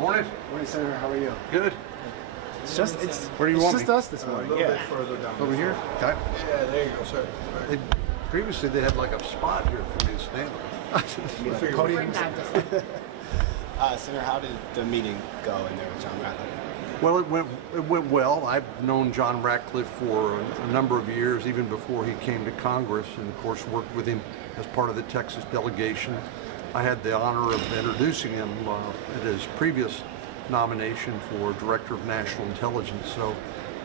Morning. Morning, Senator. How are you? Good. Where do you want me? It's just us this morning. A little bit further down. Over here? Okay. Yeah, there you go, sir. Previously, they had like a spot here for me to stand on. Podium. Senator, how did the meeting go in there with John Ratcliffe? Well, it went well. I've known John Ratcliffe for a number of years, even before he came to Congress, and of course worked with him as part of the Texas delegation. I had the honor of introducing him at his previous nomination for Director of National Intelligence. So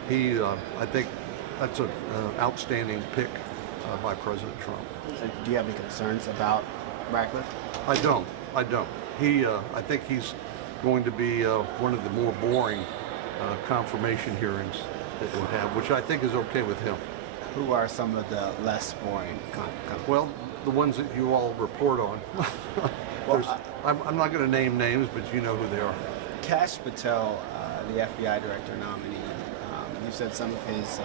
he, I think that's an outstanding pick by President Trump. Do you have any concerns about Ratcliffe? I don't. I think he's going to be one of the more boring confirmation hearings that we'll have, which I think is okay with him. Who are some of the less boring? Well, the ones that you all report on. Well, I'm not going to name names, but you know who they are. Kash Patel, the FBI director nominee, you said some of his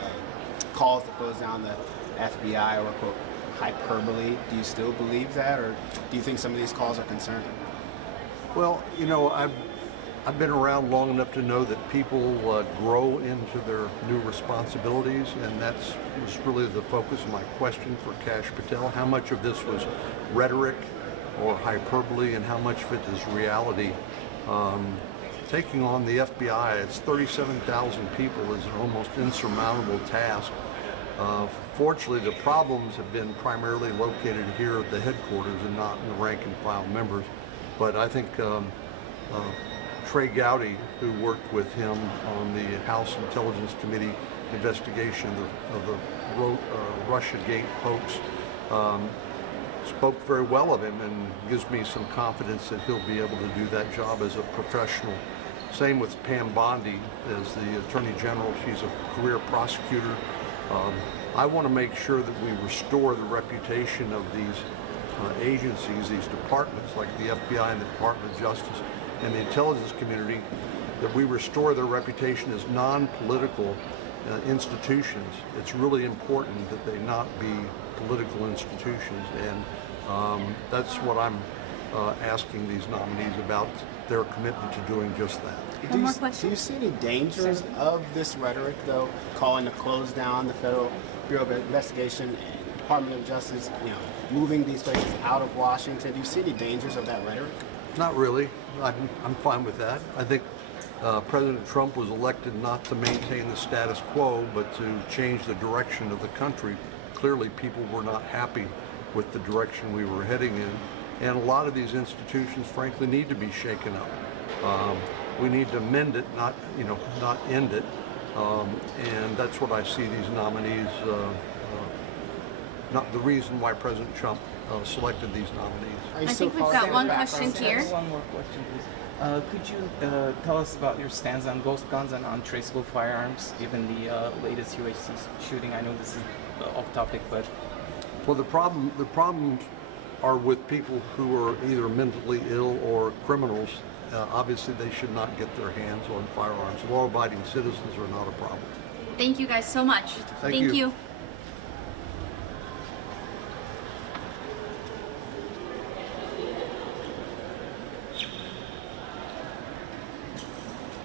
calls to close down the FBI were, quote, hyperbole. Do you still believe that, or do you think some of these calls are concerning? Well, you know, I've been around long enough to know that people grow into their new responsibilities, and that was really the focus of my question for Kash Patel. How much of this was rhetoric or hyperbole, and how much of it is reality? Taking on the FBI, it's 37,000 people, is an almost insurmountable task. Fortunately, the problems have been primarily located here at the headquarters and not in the rank and file members. But I think Trey Gowdy, who worked with him on the House Intelligence Committee investigation of the Russiagate hoax, spoke very well of him and gives me some confidence that he'll be able to do that job as a professional. Same with Pam Bondi as the Attorney General. She's a career prosecutor. I want to make sure that we restore the reputation of these agencies, these departments like the FBI and the Department of Justice and the intelligence community, that we restore their reputation as non-political institutions. It's really important that they not be political institutions, and that's what I'm asking these nominees about, their commitment to doing just that. One more question. Do you see any dangers of this rhetoric, though, calling to close down the Federal Bureau of Investigation and Department of Justice, moving these places out of Washington? Do you see any dangers of that rhetoric? Not really. I'm fine with that. I think President Trump was elected not to maintain the status quo, but to change the direction of the country. Clearly, people were not happy with the direction we were heading in, and a lot of these institutions, frankly, need to be shaken up. We need to mend it, not end it, and that's what I see these nominees. Not the reason why President Trump selected these nominees. I think we've got one question here. One more question, please. Could you tell us about your stance on ghost guns and untraceable firearms, given the latest UHC shooting? I know this is off topic, but well, the problems are with people who are either mentally ill or criminals. Obviously, they should not get their hands on firearms. Law-abiding citizens are not a problem. Thank you guys so much. Thank you.